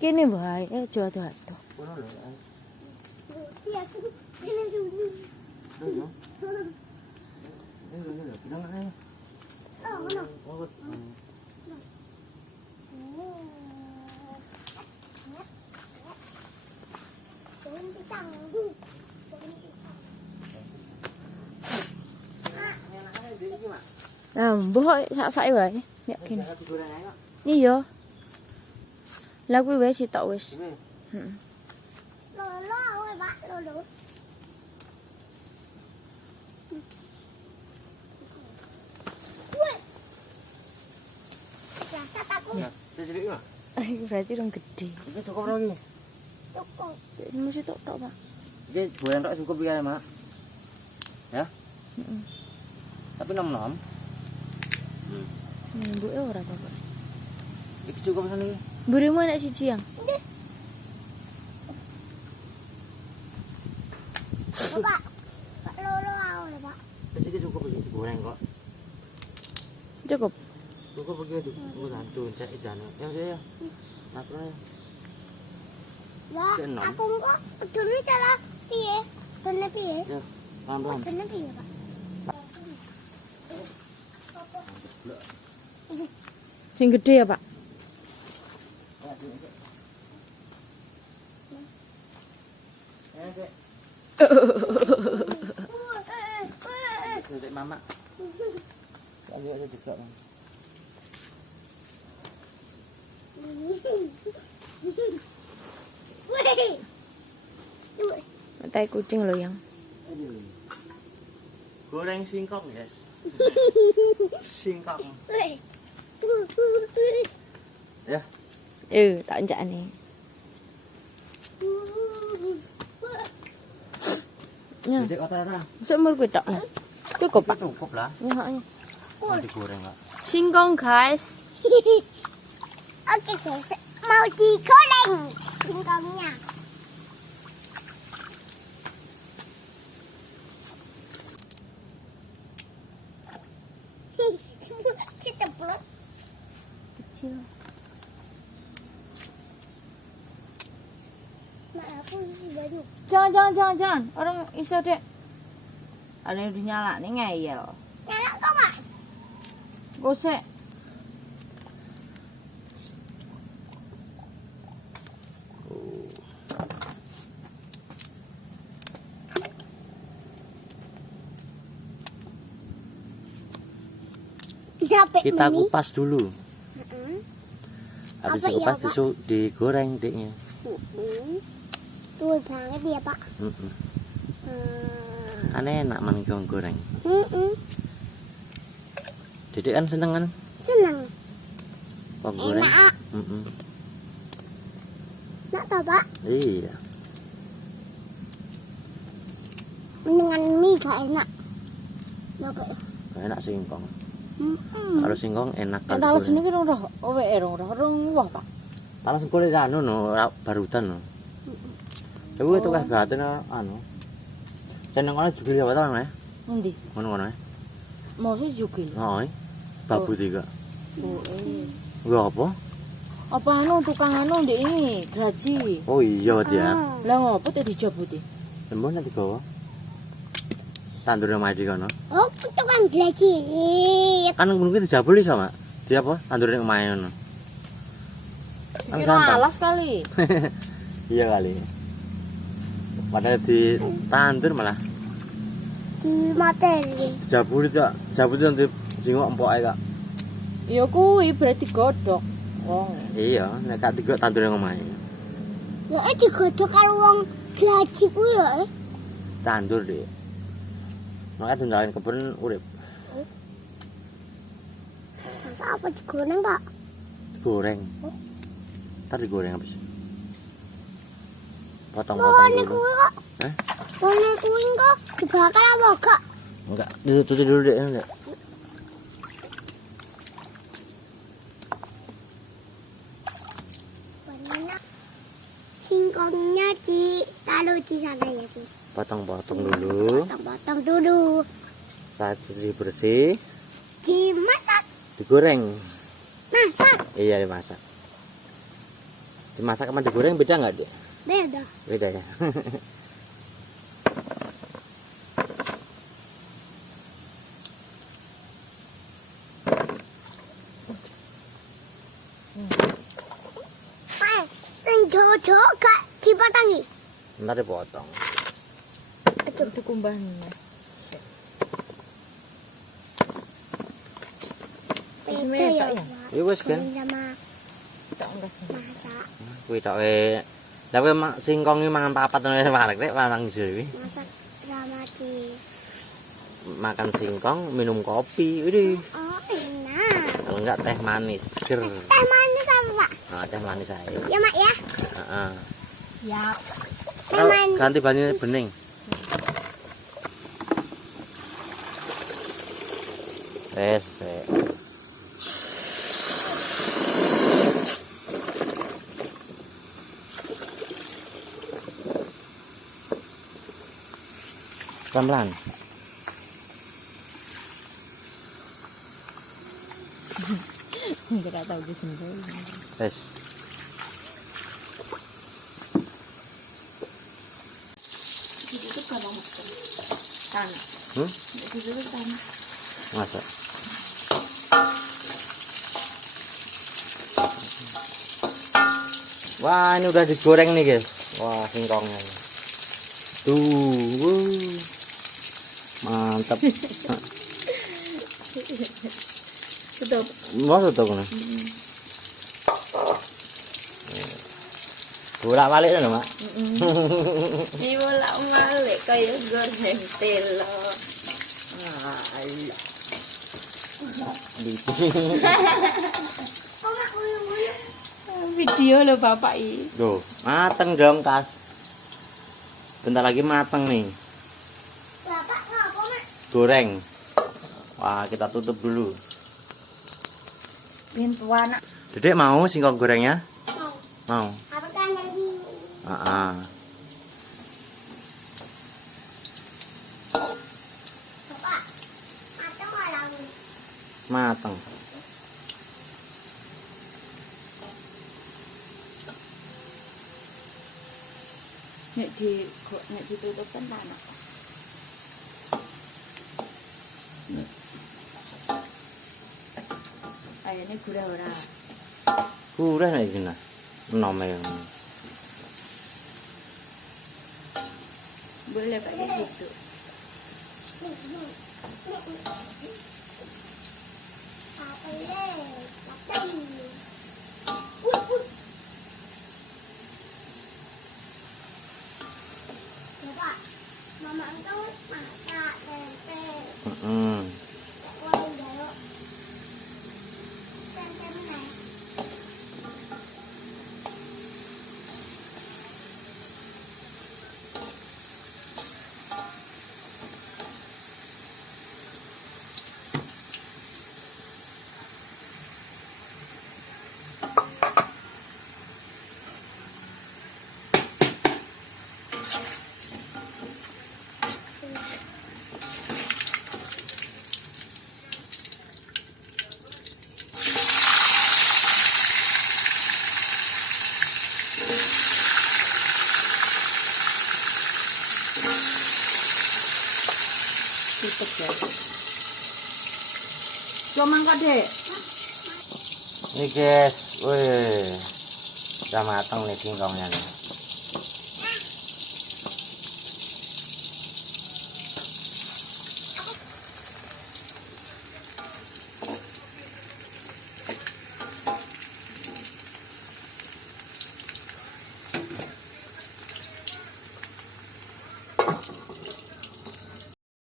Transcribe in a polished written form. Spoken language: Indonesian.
Kene bae aja ado-ado. Kono lho. Iya, ini dulu. Lho. Ini lho, bilang ae. Oh, mana? Oh. Nah, mbok sak-sake wae. Ya kene. Iya. Lah kuwi wis sitok wis. Heeh. Lolo, oi, Pak, lolo. Woi. Biasa aku. Ya, cilik mah. Berarti rong gede. Iki cukup ora iki. Cukup. Mesti tok, Pak. Iki goyang tok cukup iki Mak. Ya? Heeh. Tapi nom-nom. Mbuke ora apa-apa. Iki cukup sana iki. Mburimu anak siji yang. Nggih. Pak. Pak lolo aku lho, Pak. Wis iki cukup iki digoreng kok. Cukup. Cukup iki dibantu cek idane. Ya. Matur ya. Lah, Kenom. aku kok peduli cara piye? Peduli piye? Ya, pelan-pelan. Peduli piye, Pak? Sing gede ya, Pak. Untuk mama. Ayo aja juga, Bang. Wih. Tai kucing lo yang. Goreng singkong, guys. Singkong. Wih. Ya. Tak enjakane. Ya, Dedek kotor ora? semur kuwi tok ya. Cukup, Pak. Cukup lah. Ya, ya. Mau digoreng kok. Singkong, guys. Oke, guys. Mau digoreng singkongnya. Ceplok. Kecil. Mak aku isi baju. Jangan. Orang iso, Dek. Ada yang dinyala nih ngeyel. Nyala kok, Mak? Gosek. Kita kupas dulu. Habis Apa dikupas iya, Pak? digoreng deknya. Tuh banget ya, Pak. Kan enak man goreng. Heeh. Dedek kan seneng kan? Seneng. Kok goreng? Enak. Nak tau, Pak? Iya. Mendingan mie gak enak. Coba. Gak enak singkong. Heeh. Kalau singkong enak Nek kalau talas niki rong roh, rong wah, Pak. talas kulit anu no barudan no. Tapi itu kan batin anu. Seneng ana juga liwat ana ya. Endi? Ngono-ngono ya. Mau sih jugil. Heeh. Babu tiga. Oh, Enggak apa? Apa anu tukang anu ndek ini graji. Oh iya dia. Lah ngopo teh dijabuti? Lembon nanti gawa. Tandur sama di kono. Oh, itu kan gaji. Kan mungkin dijabuli sama. Dia apa? Tandur ning omahe ngono. Kan Kira gampang. alas kali. Iya kali. Padahal di tandur malah Di materi. dijabuli tak. Jabuli nanti jingok empok ae kak. Ya kuwi berarti godhog. Wong. Iya, nek gak digok tandur ning omahe. Ya, digodok karo wong gaji kuwi ya. Tandur deh. Makanya tunjangin kebun urip. Masa apa digoreng, Pak? Digoreng. Ntar digoreng habis. Potong-potong Bone dulu. kuwi kok. Hah? Bone kuwi kok dibakar apa enggak? Enggak, dicuci dulu deh. Enggak. Bonenya singkongnya ditaruh di sana ya, guys. Potong-potong dulu. Potong-potong dulu. Saat cuci bersih, Dimasak. digoreng. Masak. Iya, dimasak. Dimasak sama digoreng beda nggak, Dek? Beda. Beda ya. Jojo gak dipotongi. Ntar dipotong. Itu kumbahannya. Beda ya. Ya wis kan. Sama Tak enggak sih. masak. Kuwi tok e. Lah kowe singkong iki mangan papat ngono warek rek lanang dhewe. Masak sama di. Makan singkong, minum kopi. Widih. Oh, enak. Kalau enggak teh manis, seger. Teh manis apa, Pak? Nah, teh manis ae. Ya, Mak ya. Heeh. Siap. Teh manis. Ganti banyu bening. Wes, pelan-pelan. Enggak tahu disembel. Wes. Itu kan tanah. Itu tanah. Masa? Wah, ini udah digoreng nih, guys. Wah, singkongnya. Tuh. Mantap. Tutup. Mau tutup kan? Bolak-balik lho, Mak. Ini bolak-balik kayak goreng telo. Alah. Oh, Mak, uyu-uyu. Video lo Bapak ini. Tuh, mateng dong, Kas. Bentar lagi mateng nih. Bapak ngapa, Mak? Goreng. Wah, kita tutup dulu. Pintu anak. Dedek mau singkong gorengnya? Mau. Mau. Apa kan dari Heeh. Bapak? Atau orang Mateng. Nek ditutup kan tanah. Ayane gurih ora. Kurang nek iki nah. Enome. Boleh pakai gitu. apa ini? Makan. Bapak, mama engkau masak tempe. Heeh. Wah, udah. Tempe mana? Tutup ya. Cuma kok, Dek. Nih, guys. Wih. Udah mateng nih singkongnya nih.